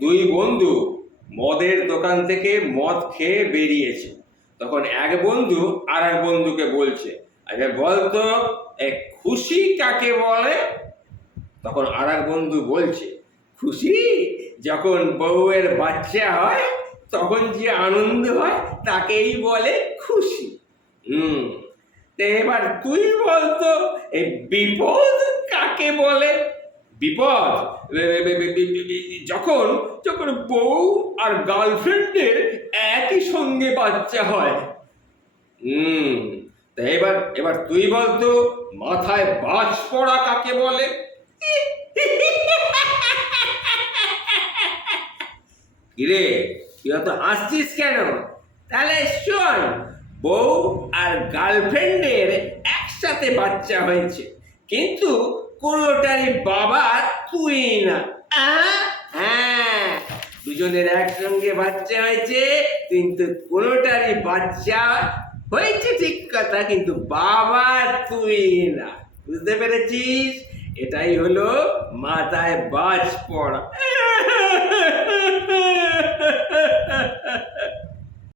দুই বন্ধু মদের দোকান থেকে মদ খেয়ে বেরিয়েছে। তখন এক বন্ধু আর এক বন্ধুকে বলছে, আরে বলতো খুশি কাকে বলে? তখন আর এক বন্ধু বলছে, খুশি? যখন বউয়ের বাচ্চা হয়, তখন যে আনন্দ হয়, তাকেই বলে খুশি। হুম এবার তুই বলতো এই বিপদ কাকে বলে? বিপদ। যখন যখন বউ আর গার্লফ্রেন্ডের একই সঙ্গে বাচ্চা হয়। হুম, তা এবার এবার তুই বলতো মাথায় বাজ পড়া কাকে বলে? কিরে, তুই তো হাসছিস কেন? তাহলে শোন, বউ আর গার্লফ্রেন্ডের একসাথে বাচ্চা হয়েছে। কিন্তু কোনোটারই বাবা তুই না। হ্যাঁ দুজনের একসঙ্গে বাচ্চা হয়েছে, কিন্তু কোনোটারই বাচ্চা হয়েছে ঠিক কথা, কিন্তু বাবা তুই না। বুঝতে পেরেছিস? এটাই হলো মাথায় বাজ পড়া।